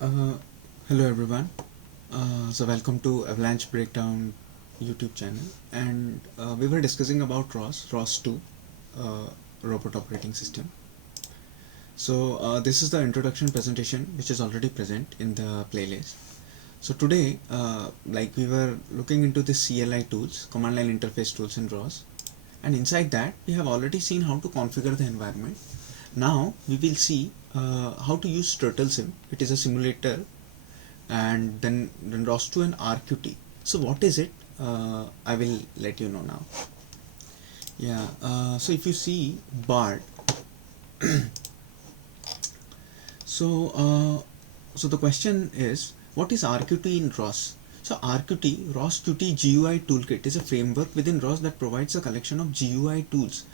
Uh, Hello everyone. So welcome to Avalanche Breakdown YouTube channel, and we were discussing about ros2 robot operating system. So this is the introduction presentation which is already present in the playlist. So today, like we were looking into the CLI tools, command line interface tools in ROS, and inside that we have already seen how to configure the environment. Now we will see how to use Turtlesim. It is a simulator, and then ros2 and RQT. So what is it? I will let you know now. Yeah. So if you see BART, so so the question is, what is RQT in ROS? So RQT, ROS Qt GUI Toolkit, is a framework within ROS that provides a collection of GUI tools.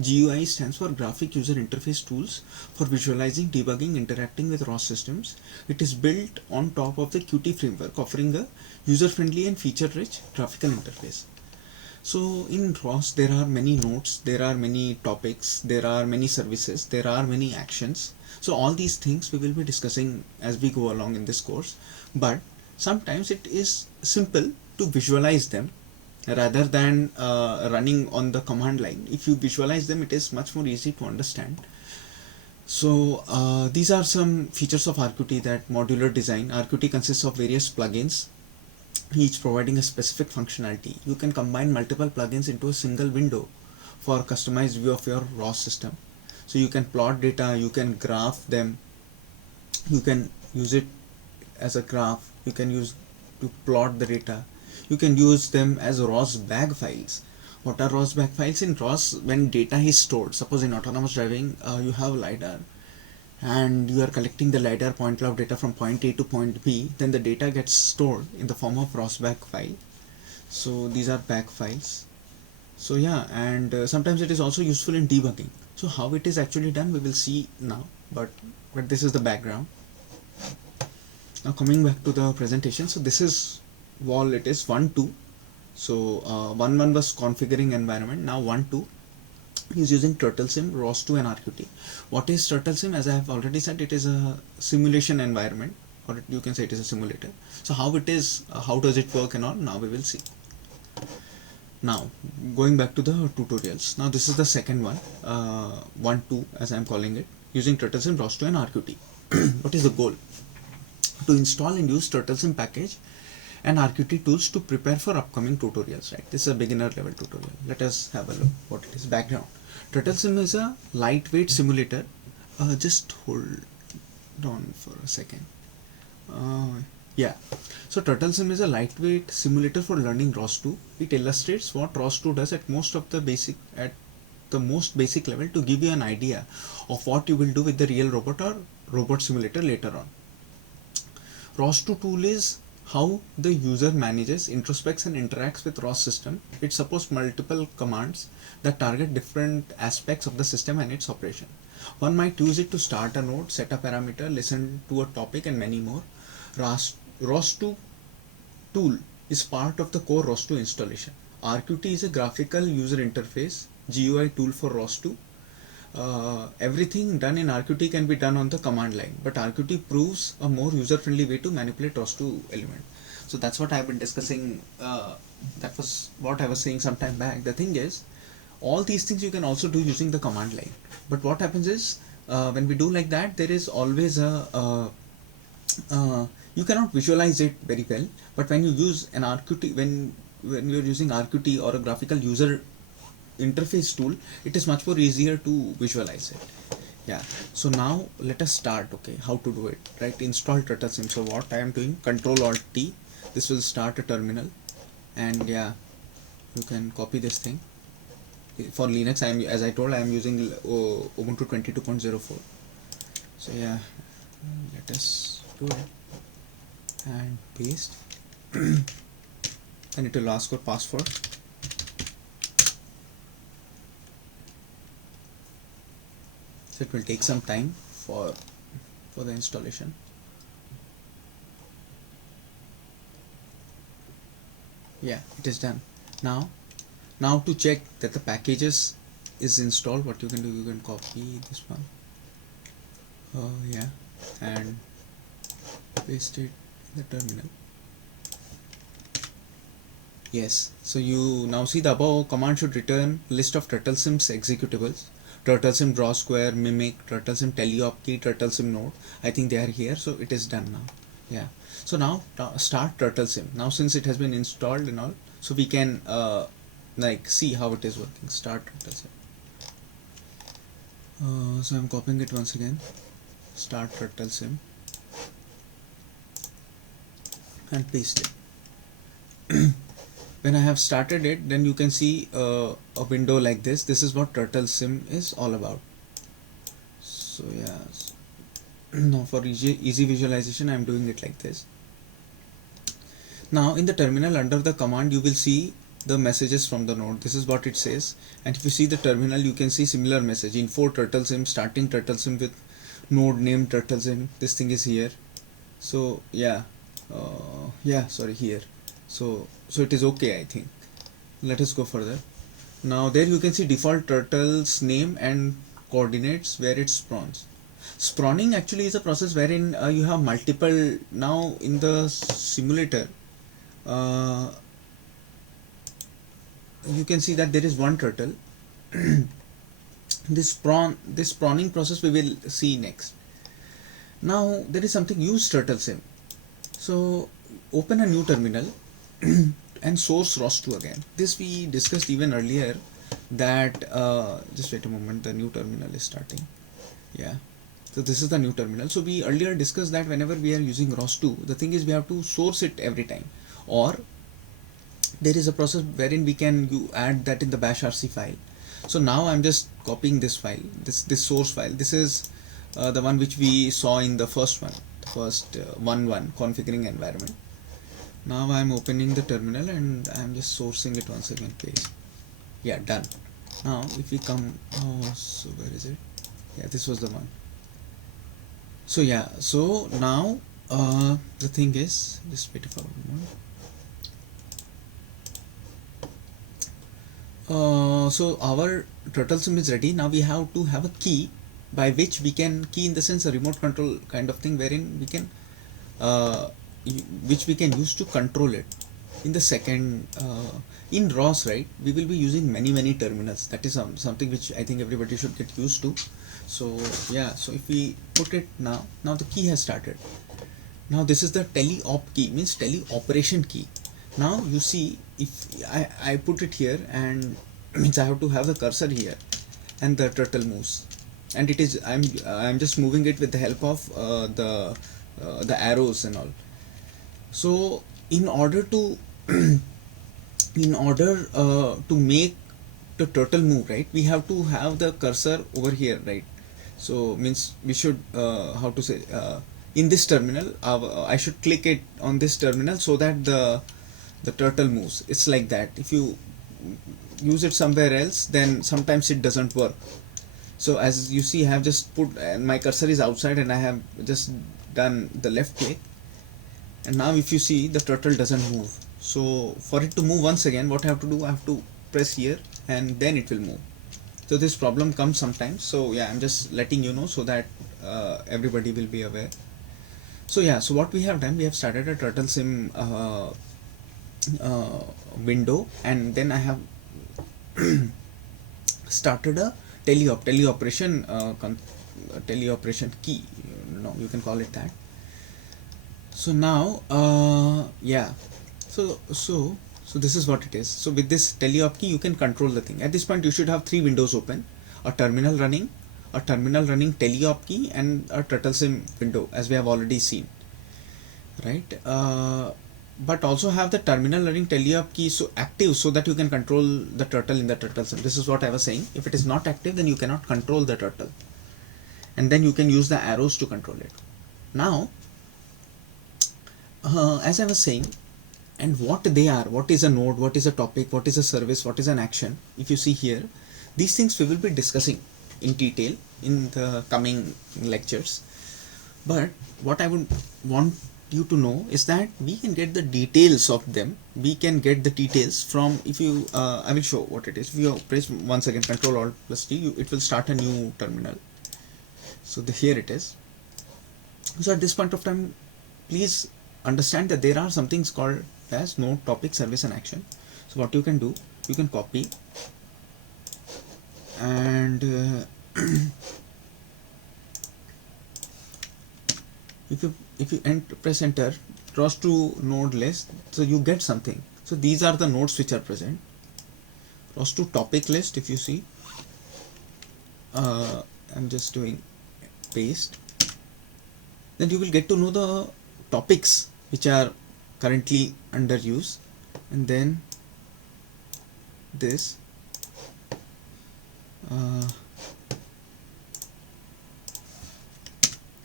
GUI stands for Graphic User Interface Tools for visualizing, debugging, interacting with ROS systems. It is built on top of the Qt framework, offering a user-friendly and feature-rich graphical interface. So in ROS there are many nodes, there are many topics, there are many services, there are many actions. So all these things we will be discussing as we go along in this course, but sometimes it is simple to visualize them rather than running on the command line. If you visualize them, it is much more easy to understand. So these are some features of RQT: that modular design. RQT consists of various plugins, each providing a specific functionality. You can combine multiple plugins into a single window for customized view of your ROS system. So you can plot data, you can graph them, you can use it as a graph, you can use to plot the data, you can use them as ROS bag files. What are ROS bag files? In ROS, when data is stored, suppose in autonomous driving, you have LiDAR, and you are collecting the LiDAR point cloud data from point A to point B, then the data gets stored in the form of ROS bag file. So these are bag files. So yeah, and sometimes it is also useful in debugging. So how it is actually done, we will see now, but this is the background. Now coming back to the presentation, so this is wall, it is 1 2. So 1 1 was configuring environment. Now 1 2 is using Turtlesim, ros2 and RQT. What is Turtlesim? As I have already said, it is a simulation environment, or you can say it is a simulator. So how it is, how does it work and all, now we will see. Now going back to the tutorials, now this is the second one, 1 2 as I am calling it, using Turtlesim, ros2 and RQT. What is the goal? To install and use Turtlesim package and RQT tools to prepare for upcoming tutorials, right? This is a beginner level tutorial. Let us have a look what it is. Background: Turtlesim is a lightweight simulator. Just hold on for a second. Yeah, so Turtlesim is a lightweight simulator for learning ros2. It illustrates what ros2 does at the most basic level, to give you an idea of what you will do with the real robot or robot simulator later on. ros2 tool is how the user manages, introspects and interacts with ROS system. It supports multiple commands that target different aspects of the system and its operation. One might use it to start a node, set a parameter, listen to a topic, and many more. ROS2 tool is part of the core ros2 installation. RQT is a graphical user interface GUI tool for ros2. Everything done in RQT can be done on the command line, but RQT proves a more user-friendly way to manipulate ros2 element. So that's what I've been discussing. That was what I was saying some time back. The thing is, all these things you can also do using the command line. But what happens is, when we do like that, there is always you cannot visualize it very well. But when you use an RQT, when you're using RQT or a graphical user interface tool, it is much more easier to visualize it. Yeah, so now let us start. Okay, how to do it, right? Install Turtlesim. So what I am doing, Control Alt T, this will start a terminal, and yeah, you can copy this thing. For Linux, I am, as I told, I am using Ubuntu 22.04. So yeah, let us do it and paste. And it will ask for password. So it will take some time for the installation. Yeah, it is done. Now to check that the packages is installed, what you can do, you can copy this one. Yeah, and paste it in the terminal. Yes, so you now see the above command should return list of Turtlesim's executables. Turtlesim draw square, mimic, Turtlesim teleop key, Turtlesim node. I think they are here, so it is done now. Yeah. So now start Turtlesim. Now since it has been installed and all, so we can like see how it is working. Start Turtlesim. So I'm copying it once again. Start Turtlesim and paste it. When I have started it, then you can see a window like this. This is what Turtlesim is all about. So yeah, now for easy visualization, I am doing it like this. Now in the terminal under the command, you will see the messages from the node. This is what it says, and if you see the terminal, you can see similar message: info Turtlesim, starting Turtlesim with node name Turtlesim. This thing is here. So yeah, sorry, here. So it is okay, I think. Let us go further. Now there you can see default turtle's name and coordinates where it spawns. Spawning actually is a process wherein you have multiple. Now in the simulator, uh, you can see that there is one turtle. This spawning process we will see next. Now there is something, use Turtlesim. So open a new terminal and source ros2 again. This we discussed even earlier, that just wait a moment, the new terminal is starting. Yeah, so this is the new terminal. So we earlier discussed that whenever we are using ros2, the thing is we have to source it every time, or there is a process wherein we can add that in the bash rc file. So now I'm just copying this file, this source file. This is the one which we saw in the first one, one configuring environment. Now I'm opening the terminal and I'm just sourcing it once again, paste. Yeah, done. Now if we come, so where is it? Yeah, this was the one. So yeah, so now the thing is, just wait for a moment. So our Turtlesim is ready. Now we have to have a key by which we can, key in the sense a remote control kind of thing, wherein we can which we can use to control it. In the second, in ROS, right, we will be using many terminals. That is something which I think everybody should get used to. So yeah, so if we put it now the key has started. Now this is the teleop key, means teleoperation key. Now you see, if I put it here, and means I have to have the cursor here and the turtle moves, and it is I'm just moving it with the help of the arrows and all. So in order to to make the turtle move, right, we have to have the cursor over here, right? So means we should how to say, in this terminal, I should click it on this terminal so that the turtle moves. It's like that. If you use it somewhere else, then sometimes it doesn't work. So as you see, I have just put my cursor is outside and I have just done the left click, and now if you see, the turtle doesn't move. So for it to move once again, what I have to do, I have to press here and then it will move. So this problem comes sometimes. So yeah, I'm just letting you know so that everybody will be aware. So yeah, so what we have done, we have started a Turtlesim window, and then I have started a teleoperation teleoperation key. You can call it that. So now yeah, so this is what it is. So with this teleop key, you can control the thing. At this point, you should have three windows open: a terminal running teleop key, and a Turtlesim window, as we have already seen, right? But also have the terminal running teleop key so active, so that you can control the turtle in the Turtlesim. This is what I was saying. If it is not active, then you cannot control the turtle, and then you can use the arrows to control it. Now as I was saying, and what they are, what is a node, what is a topic, what is a service, what is an action. If you see here, these things we will be discussing in detail in the coming lectures. But what I would want you to know is that we can get the details of them. We can get the details from, if you I will show what it is. If you press once again Control Alt plus T, it will start a new terminal. So here it is. So at this point of time, please understand that there are some things called as node, topic, service and action. So what you can do, you can copy and if you press enter, ros2 node list, so you get something. So these are the nodes which are present. ros2 topic list, if you see, I'm just doing paste, then you will get to know the topics which are currently under use, and then this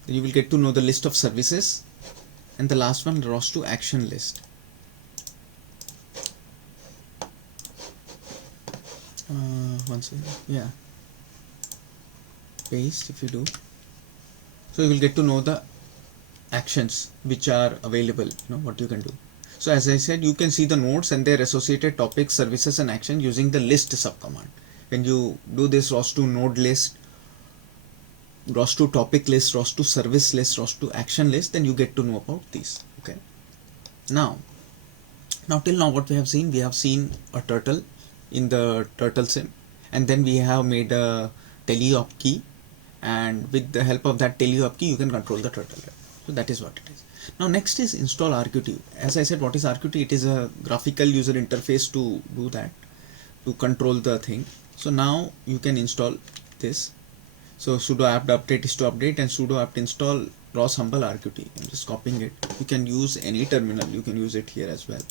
you will get to know the list of services, and the last one, ros2 action list. One second, yeah, paste if you do, so you will get to know the actions which are available, what you can do. So as I said, you can see the nodes and their associated topics, services and action using the list subcommand. When you do this ros2 node list, ros2 topic list, ros2 service list, ros2 action list, then you get to know about these. Okay, now till now what we have seen a turtle in the Turtlesim, and then we have made a teleop key, and with the help of that teleop key you can control the turtle. So that is what it is. Now next is install RQT. As I said, what is RQT? It is a graphical user interface to do that, to control the thing. So now you can install this. So sudo apt update is to update, and sudo apt install ros humble RQT. I'm just copying it. You can use any terminal, you can use it here as well.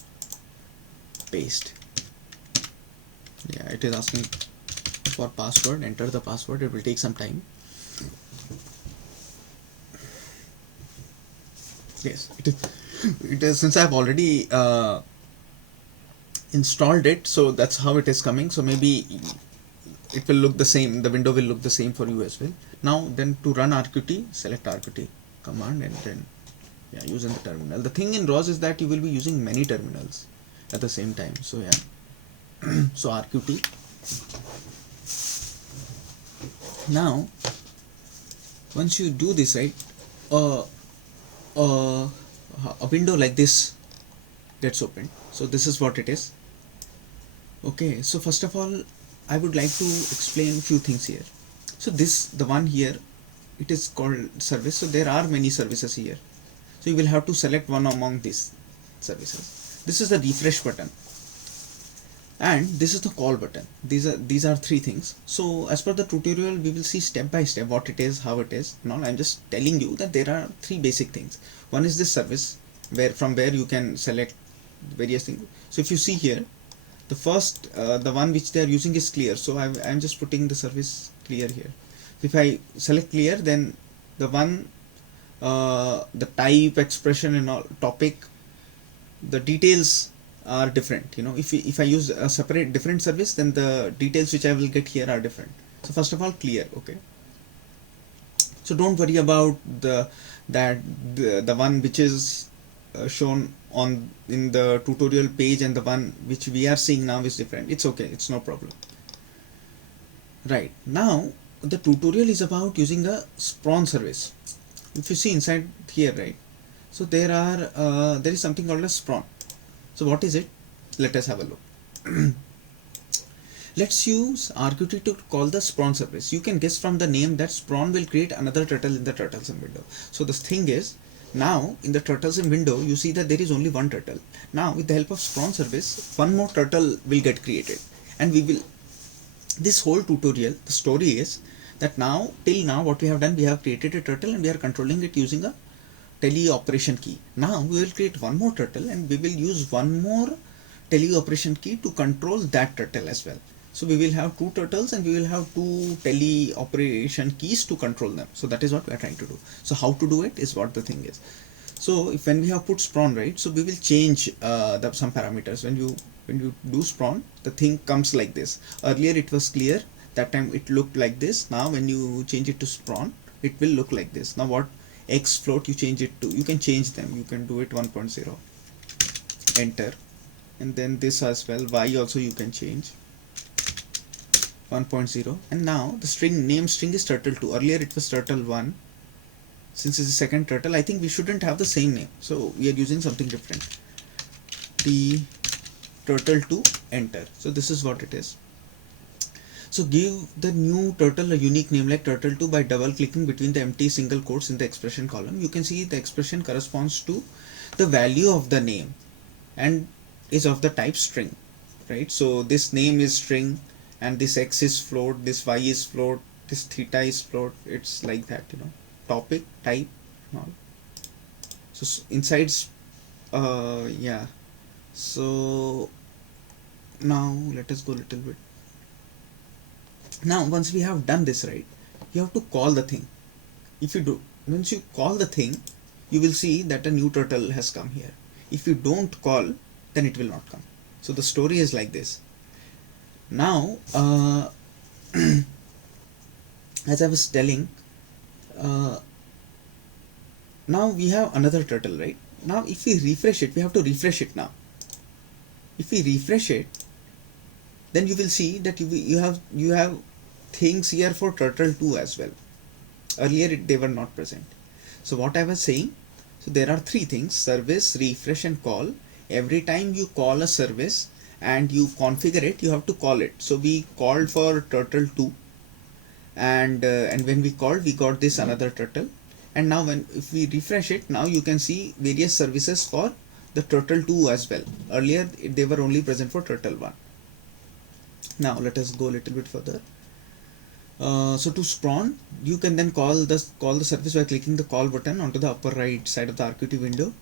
Paste. Yeah, it is asking for password. Enter the password. It will take some time. Yes, it is since I've already installed it, so that's how it is coming. So maybe it will look the same, the window will look the same for you as well. Now then, to run RQT, select RQT command, and then use in the terminal. The thing in ROS is that you will be using many terminals at the same time. So so RQT. Now once you do this, right, a window like this gets opened. So this is what it is. Okay, so first of all, I would like to explain a few things here. So the one here, it is called service. So there are many services here. So you will have to select one among these services. This is the refresh button, and this is the call button. These are three things. So as per the tutorial, we will see step by step what it is, how it is. Now I'm just telling you that there are three basic things. One is this service, from where you can select various things. So if you see here, the first the one which they are using is clear. So I'm just putting the service clear here. If I select clear, then the one the type, expression and all, topic, the details are different. If I use a separate different service, then the details which I will get here are different. So first of all, clear. Okay, so don't worry about the one which is shown in the tutorial page, and the one which we are seeing now is different. It's okay, it's no problem. Right, now the tutorial is about using a sprawn service. If you see inside here, right, so there is something called a sprawn. So what is it? Let us have a look. Let's use RQT to call the sprawn service. You can guess from the name that sprawn will create another turtle in the Turtlesim window. So this thing is, now in the Turtlesim window, you see that there is only one turtle. Now with the help of sprawn service, one more turtle will get created, and this whole tutorial, the story is that till now what we have done, we have created a turtle and we are controlling it using a teleoperation key. Now we will create one more turtle, and we will use one more teleoperation key to control that turtle as well. So we will have two turtles, and we will have two teleoperation keys to control them. So that is what we are trying to do. So how to do it is what the thing is. So when we have put sprawn, right, so we will change some parameters. When you do sprawn, the thing comes like this. Earlier it was clear, that time it looked like this. Now when you change it to sprawn, it will look like this. Now what X float you change it to, you can change them. You can do it 1.0, enter, and then this as well. Y also you can change 1.0, and now the name string is turtle2. Earlier it was turtle1, since it's a second turtle, I think we shouldn't have the same name, so we are using something different. The turtle2 enter. So this is what it is. So give the new turtle a unique name like turtle2 by double clicking between the empty single quotes in the expression column. You can see the expression corresponds to the value of the name and is of the type string, right? So this name is string, and this x is float, this y is float, this theta is float. It's like that, topic, type, and all. So inside, yeah. So now let us go a little bit. Now once we have done this, right, you have to call the thing. If you do, once you call the thing, you will see that a new turtle has come here. If you don't call, then it will not come. So the story is like this. Now as I was telling, now we have another turtle, right? Now if we refresh it, we have to refresh it now. If we refresh it, then you will see that you have things here for turtle2 as well. Earlier they were not present. So what I was saying, so there are three things: service, refresh, and call. Every time you call a service and you configure it, you have to call it. So we called for turtle2, and when we called, we got this another turtle. And now if we refresh it, now you can see various services for the turtle2 as well. Earlier they were only present for turtle1. Now let us go a little bit further. So to spawn, you can then call the service by clicking the call button onto the upper right side of the RQT window.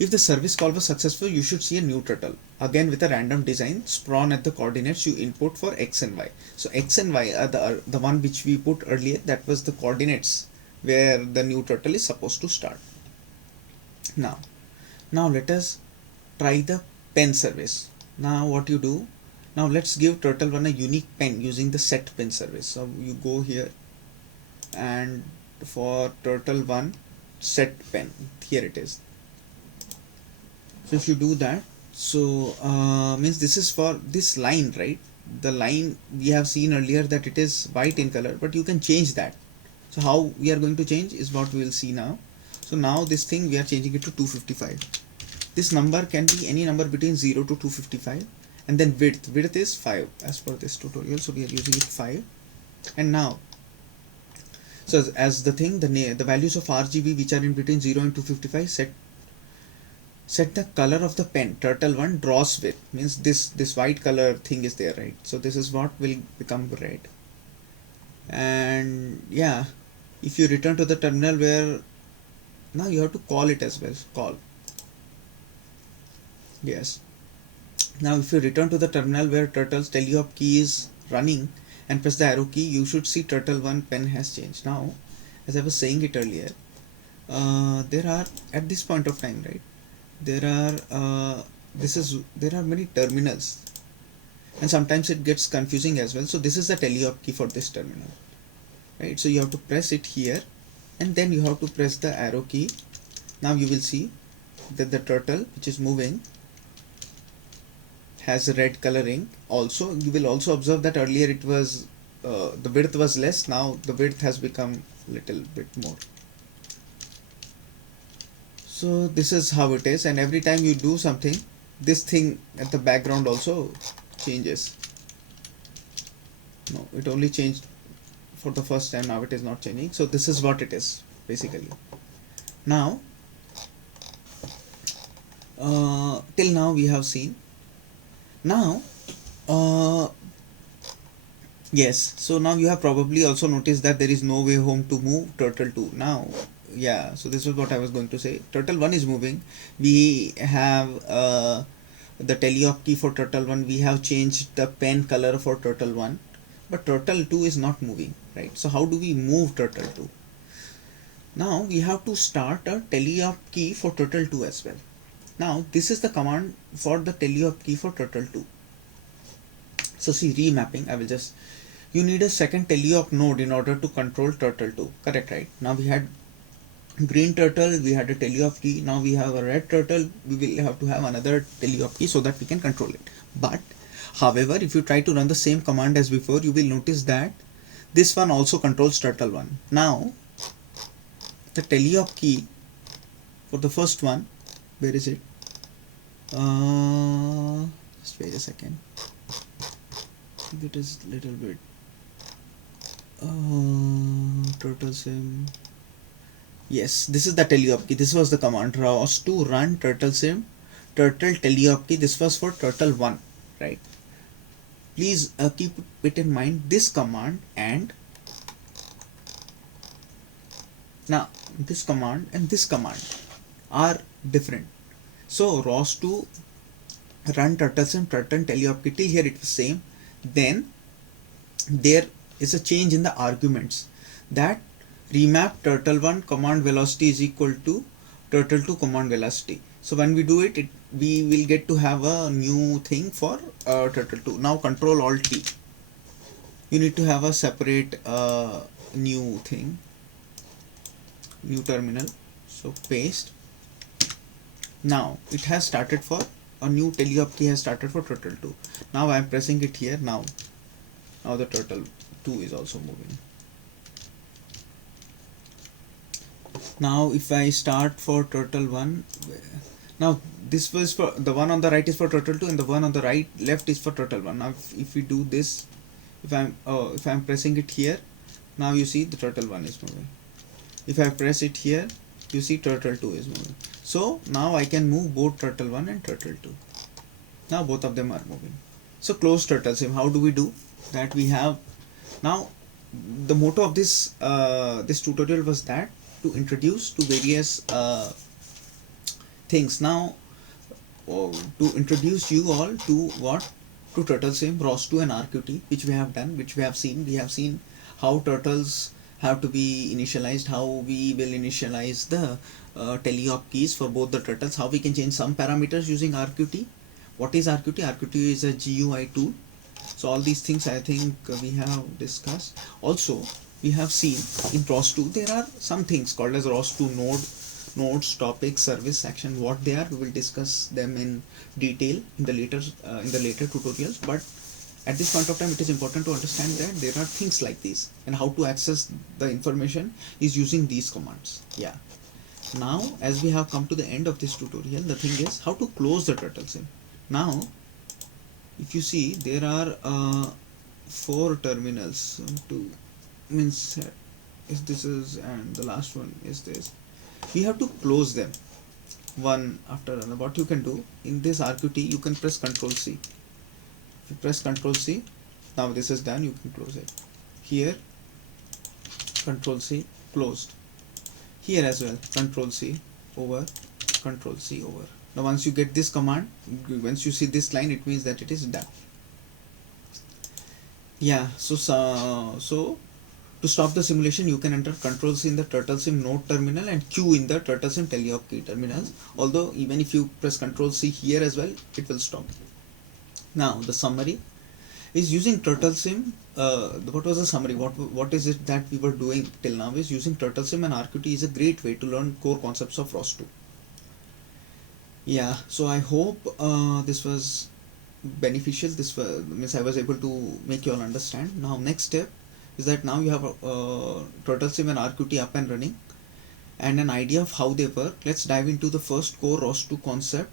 If the service call was successful, you should see a new turtle, again with a random design, spawn at the coordinates you input for x and y. So x and y are the one which we put earlier. That was the coordinates where the new turtle is supposed to start. Now let us try the pen service. Now what you do, now let's give turtle1 a unique pen using the set pen service. So you go here, and for turtle1 set pen, here it is. So if you do that, so means this is for this line, right? The line we have seen earlier that it is white in color, but you can change that. So how we are going to change is what we will see now. So now this thing we are changing it to 255. This number can be any number between 0 to 255, and then width is 5 as per this tutorial. So we are using it 5. And now, so as the thing, the values of RGB which are in between 0 and 255, set the color of the pen turtle1 draws with, means this white color thing is there, right? So this is what will become red. And yeah, if you return to the terminal, where now you have to call it as well, call, yes. Now if you return to the terminal where turtle's teleop key is running and press the arrow key, you should see turtle1 pen has changed. Now as I was saying it earlier, there are at this point of time, right, there are many terminals, and sometimes it gets confusing as well. So this is the teleop key for this terminal, right? So you have to press it here, and then you have to press the arrow key. Now you will see that the turtle which is moving has a red coloring. Also you will also observe that earlier it was the width was less. Now the width has become little bit more. So this is how it is, and every time you do something, this thing at the background also changes. No, it only changed for the first time, now it is not changing. So this is what it is basically. Now till now we have seen. Now yes, so now you have probably also noticed that there is no way home to move turtle2 now. Yeah, so this is what I was going to say. Turtle1 is moving. We have the teleop key for turtle1. We have changed the pen color for turtle1, but turtle2 is not moving, right? So how do we move turtle2? Now we have to start a teleop key for turtle2 as well. Now this is the command for the teleop key for turtle2. So see, remapping, I will just, you need a second teleop node in order to control turtle2, correct, right? Now we had green turtle, we had a teleop key. Now we have a red turtle, we will have to have another teleop key so that we can control it. But however, if you try to run the same command as before, you will notice that this one also controls turtle1. Now the teleop key for the first one, where is it? Just wait a second. I think it is little bit Turtlesim. Yes, this is the teleop key. This was the command ros2 run Turtlesim turtle teleop key. This was for turtle1, right? Please keep it in mind, this command and now this command and this command are different. So ros2 run Turtlesim turtle teleop key, till here it was same. Then there is a change in the arguments, that remap turtle1 command velocity is equal to turtle2 command velocity. So when we do it, we will get to have a new thing for turtle2. Now control alt T, you need to have a separate new thing, new terminal. So paste. Now it has started for a new teleop key has started for turtle2. Now I am pressing it here. Now the turtle2 is also moving. Now if I start for turtle1, now this was for the one on the right is for turtle2 and the one on the right left is for turtle1. Now if we do this, if I'm pressing it here, now you see the turtle1 is moving. If I press it here, you see turtle2 is moving. So now I can move both turtle1 and turtle2. Now both of them are moving. So close Turtlesim. How do we do that? We have now the motto of this this tutorial was that to introduce to various things. Now to introduce you all to what? To Turtlesim, ros2 and RQT, which we have done, which we have seen. We have seen how turtles have to be initialized, how we will initialize the teleop keys for both the turtles, how we can change some parameters using RQT. What is RQT? RQT is a GUI tool. So all these things I think we have discussed. Also we have seen in ros2 there are some things called as ros2 nodes, topics, service, action. What they are, we will discuss them in detail in the later tutorials. But at this point of time, it is important to understand that there are things like these, and how to access the information is using these commands. Yeah. Now, as we have come to the end of this tutorial, the thing is how to close the Turtlesim. Now, if you see, there are 4 terminals. 2 means if this is, and the last one is this. We have to close them one after another. What you can do in this RQT, you can press Ctrl C. If you press Ctrl C, now this is done. You can close it. Here, Ctrl C, closed. Here as well, Ctrl C over, Ctrl C over. Now once you get this command, once you see this line, it means that it is done. Yeah, so to stop the simulation, you can enter Ctrl C in the Turtlesim node terminal and Q in the Turtlesim teleop key terminals. Although even if you press Ctrl C here as well, it will stop. Now the summary is using Turtlesim. What was the summary? What is it that we were doing till now? Is using Turtlesim and RQT is a great way to learn core concepts of ros2. Yeah, so I hope this was beneficial. This means I was able to make you all understand. Now next step is that now you have Turtlesim and RQT up and running and an idea of how they work. Let's dive into the first core ros2 concept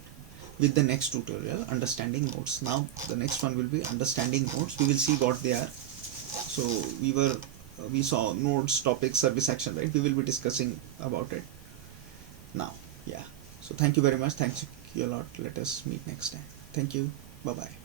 with the next tutorial, understanding nodes. Now the next one will be understanding nodes. We will see what they are. So we saw nodes, topics, service, action, right? We will be discussing about it now. Yeah. So thank you very much. Thanks you a lot. Let us meet next time. Thank you. Bye bye.